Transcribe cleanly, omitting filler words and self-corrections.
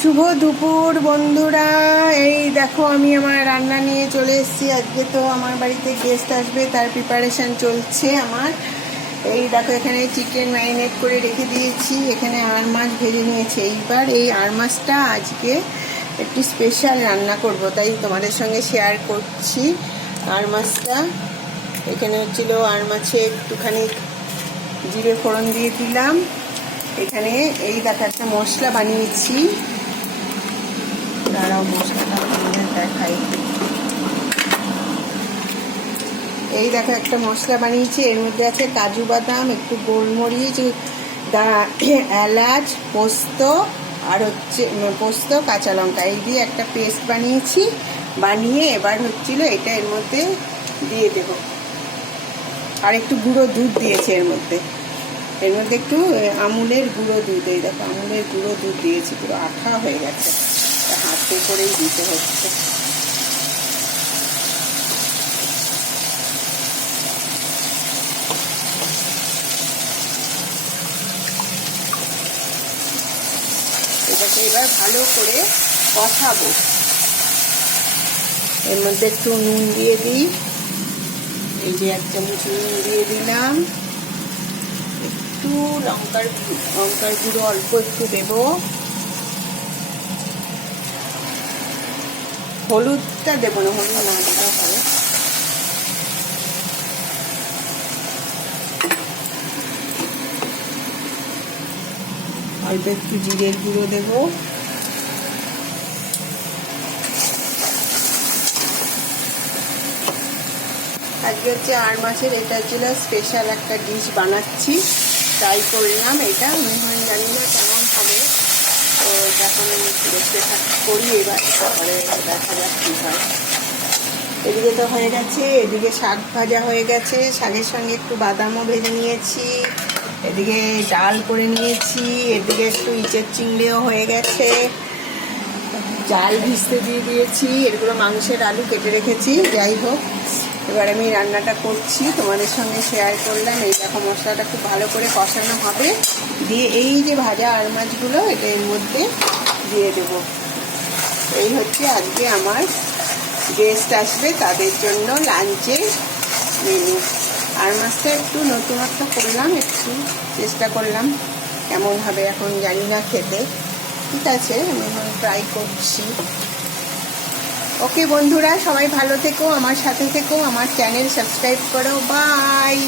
শুভ দুপুর বন্ধুরা। এই দেখো আমি আমার রান্না নিয়ে চলে এসেছি। আজকে তো আমার বাড়িতে গেস্ট আসবে, তার প্রিপারেশন চলছে আমার। এই দেখো এখানে চিকেন ম্যারিনেট করে রেখে দিয়েছি, এখানে আড় মাছ ভেজে নিয়েছি। এইবার এই আড় মাছটা আজকে একটু স্পেশাল রান্না করব, তাই তোমাদের সঙ্গে শেয়ার করছি আড় মাছটা। এখানে হচ্ছিল আড় মাছে একটুখানি জিরে ফোড়ন দিয়ে দিলাম। এখানে এই দেখো একটা মশলা বানিয়েছি, দাঁড়াও মশলাটা দেখাই। এই দেখো একটা মশলা বানিয়েছি, এর মধ্যে আছে কাজু বাদাম, একটু গোলমরিচ, এলাচ, পোস্ত আর হচ্ছে পোস্ত, কাঁচা লঙ্কা, এই দিয়ে একটা পেস্ট বানিয়েছি। বানিয়ে এবার হচ্ছিল এটা এর মধ্যে দিয়ে দেব। আর একটু গুঁড়ো দুধ দিয়েছে এর মধ্যে একটু আমুলের গুঁড়ো দুধ। এই দেখো আমুলের গুঁড়ো দুধ দিয়েছি, পুরো আঠা হয়ে গেছে, হাতে করেই দিতে হচ্ছে। এটাকে এবার ভালো করে কষাবো। এর মধ্যে একটু নুন দিয়ে দিই, এই যে 1 চামচ নুন দিয়ে দিলাম। একটু লঙ্কার গুঁড়ো অল্প একটু দেবো। হলুদটা দেবো না, হলুদ না দিলেও ভালো। অল্প একটু জিরের গুঁড়ো দেবো। আজকে হচ্ছে আড় মাছের, এটা ছিল স্পেশাল একটা ডিশ বানাচ্ছি, ট্রাই করলাম। এটা মেহমান জানি না কেমন হবে, তো যখন দেখতে করি এবার, তারপরে দেখা যাক কী হয়। এদিকে তো হয়ে গেছে, এদিকে শাক ভাজা হয়ে গেছে, শাকের সঙ্গে একটু বাদামও ভেজে নিয়েছি, এদিকে ডাল করে নিয়েছি, এদিকে একটু ইঁচের চিংড়িও হয়ে গেছে, জাল ভিজতে দিয়ে দিয়েছি, এগুলো মাংসের আলু কেটে রেখেছি। যাই হোক, এবার আমি রান্নাটা করছি, তোমাদের সঙ্গে শেয়ার করলাম। এই দেখো মশলাটা খুব ভালো করে কষানো হবে, দিয়ে এই যে ভাজা আড় মাছগুলো এটা এর মধ্যে দিয়ে দেব। এই হচ্ছে আজকে আমার গেস্ট আসবে তাদের জন্য লাঞ্চের মেনু। আড় মাছটা একটু নতুনত্ব করলাম, একটু চেষ্টা করলাম কেমন হবে, এখন জানি না খেতে। ঠিক আছে, আমি ট্রাই করছি। ওকে বন্ধুরা, সবাই ভালো থেকো, আমার সাথে থেকো, আমার চ্যানেল সাবস্ক্রাইব করো। বাই।